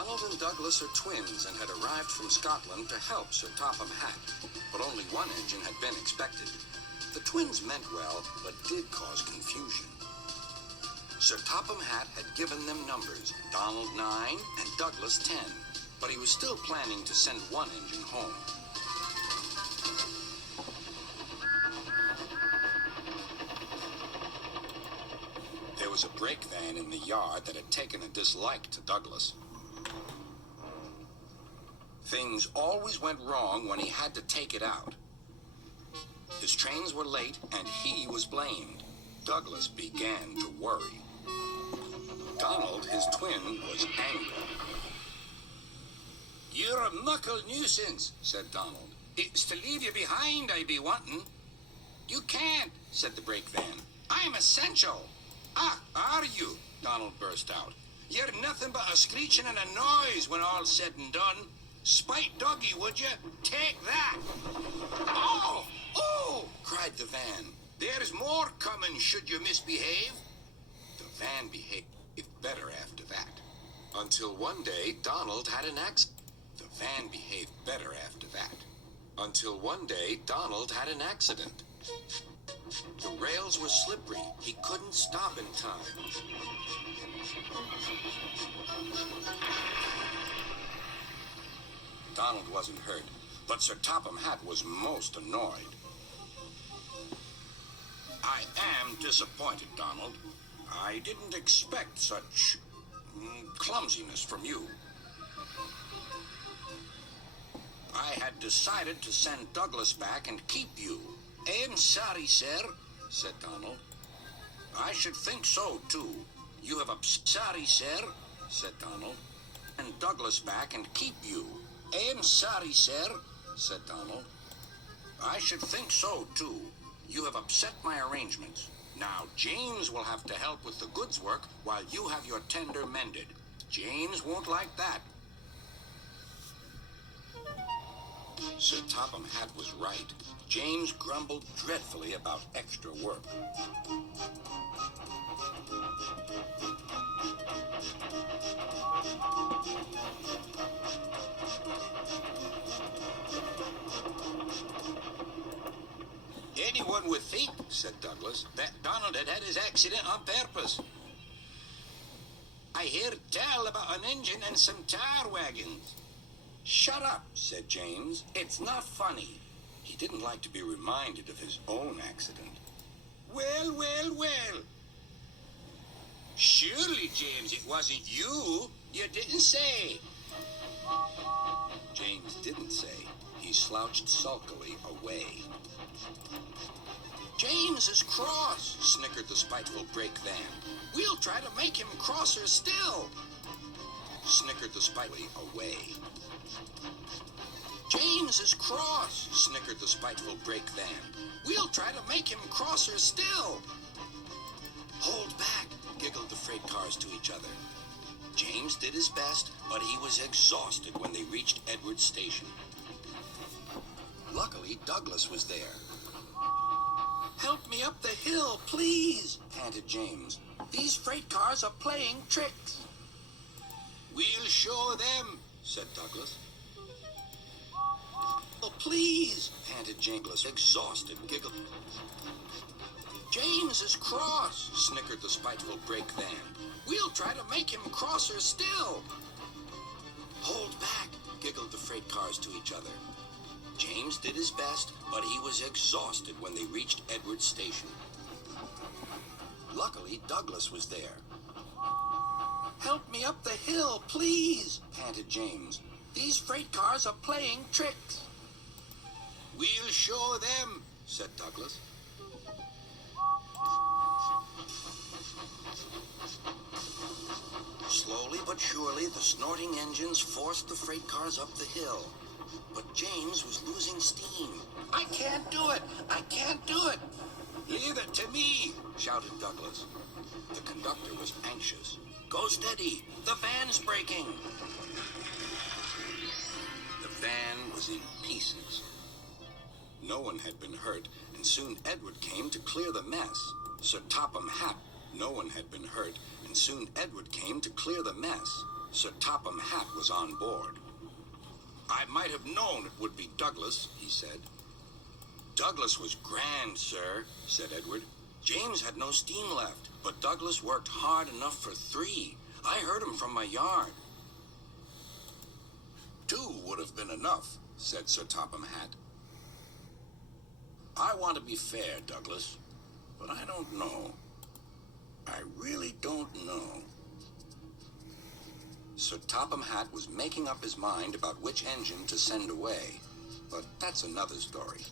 Donald and Douglas are twins and had arrived from Scotland to help Sir Topham Hatt, but only one engine had been expected. The twins meant well, but did cause confusion. Sir Topham Hatt had given them numbers, Donald 9 and Douglas 10, but he was still planning to send one engine home. There was a Breakvan in the yard that had taken a dislike to Douglas. Things always went wrong when he had to take it out. His trains were late, and he was blamed. Douglas began to worry. Donald, his twin, was angry. "You're a muckle nuisance," said Donald. "It's to leave you behind I be wanting." "You can't," said the Breakvan. "I'm essential." "Ah, are you?" Donald burst out. "You're nothing but a screeching and a noise when all's said and done. Spite doggy, would you? Take that!" "Oh! Oh!" cried the van. "There's more coming should you misbehave." The van behaved better after that. Until one day, Donald had an accident. The van behaved better after that. Until one day, Donald had an accident. The rails were slippery. He couldn't stop in time. Donald wasn't hurt, but Sir Topham Hatt was most annoyed. "I am disappointed, Donald. I didn't expect such clumsiness from you. I had decided to send Douglas back and keep you." "I'm sorry, sir," said Donald. "I should think so, too. You have sorry, sir," said Donald. "And Douglas back and keep you." "I'm sorry, sir," said Donald. "I should think so, too. You have upset my arrangements. Now, James will have to help with the goods work while you have your tender mended. James won't like that." Sir Topham Hatt was right. James grumbled dreadfully about extra work. "Anyone would think," said Douglas, "that Donald had had his accident on purpose. I hear tell about an engine and some tar wagons." "Shut up," said James. "It's not funny." He didn't like to be reminded of his own accident. "Well, well, well." "Surely, James, it wasn't you. You didn't say." James didn't say. He slouched sulkily away. "James is cross," snickered the spiteful Breakvan. "We'll try to make him crosser still." Snickered the spitefully away. "James is cross," snickered the spiteful Breakvan. "We'll try to make him crosser still." "Hold back," giggled the freight cars to each other. James did his best, but he was exhausted when they reached Edward's station. Luckily, Douglas was there. "Help me up the hill, please," panted James. "These freight cars are playing tricks." "We'll show them," said Douglas. "Oh, please," panted James, exhausted, giggled. "James is cross," snickered the spiteful Breakvan. "We'll try to make him crosser still." "Hold back," giggled the freight cars to each other. James did his best, but he was exhausted when they reached Edward's station. Luckily, Douglas was there. "Help me up the hill, please," panted James. "These freight cars are playing tricks." "We'll show them," said Douglas. Slowly but surely, the snorting engines forced the freight cars up the hill. But James was losing steam. "I can't do it! I can't do it!" "Leave it to me!" shouted Douglas. The conductor was anxious. "Go steady! The van's breaking!" The van was in pieces. No one had been hurt, and soon Edward came to clear the mess. Sir Topham Hatt. No one had been hurt, and soon Edward came to clear the mess. Sir Topham Hatt was on board. I might have known it would be Douglas, he said. Douglas was grand, sir, said Edward. James had no steam left, but Douglas worked hard enough for 3. I heard him from my yard. 2 would have been enough, said Sir Topham Hatt. I want to be fair, Douglas, but I don't know. I really don't know. Sir Topham Hatt was making up his mind about which engine to send away, but that's another story.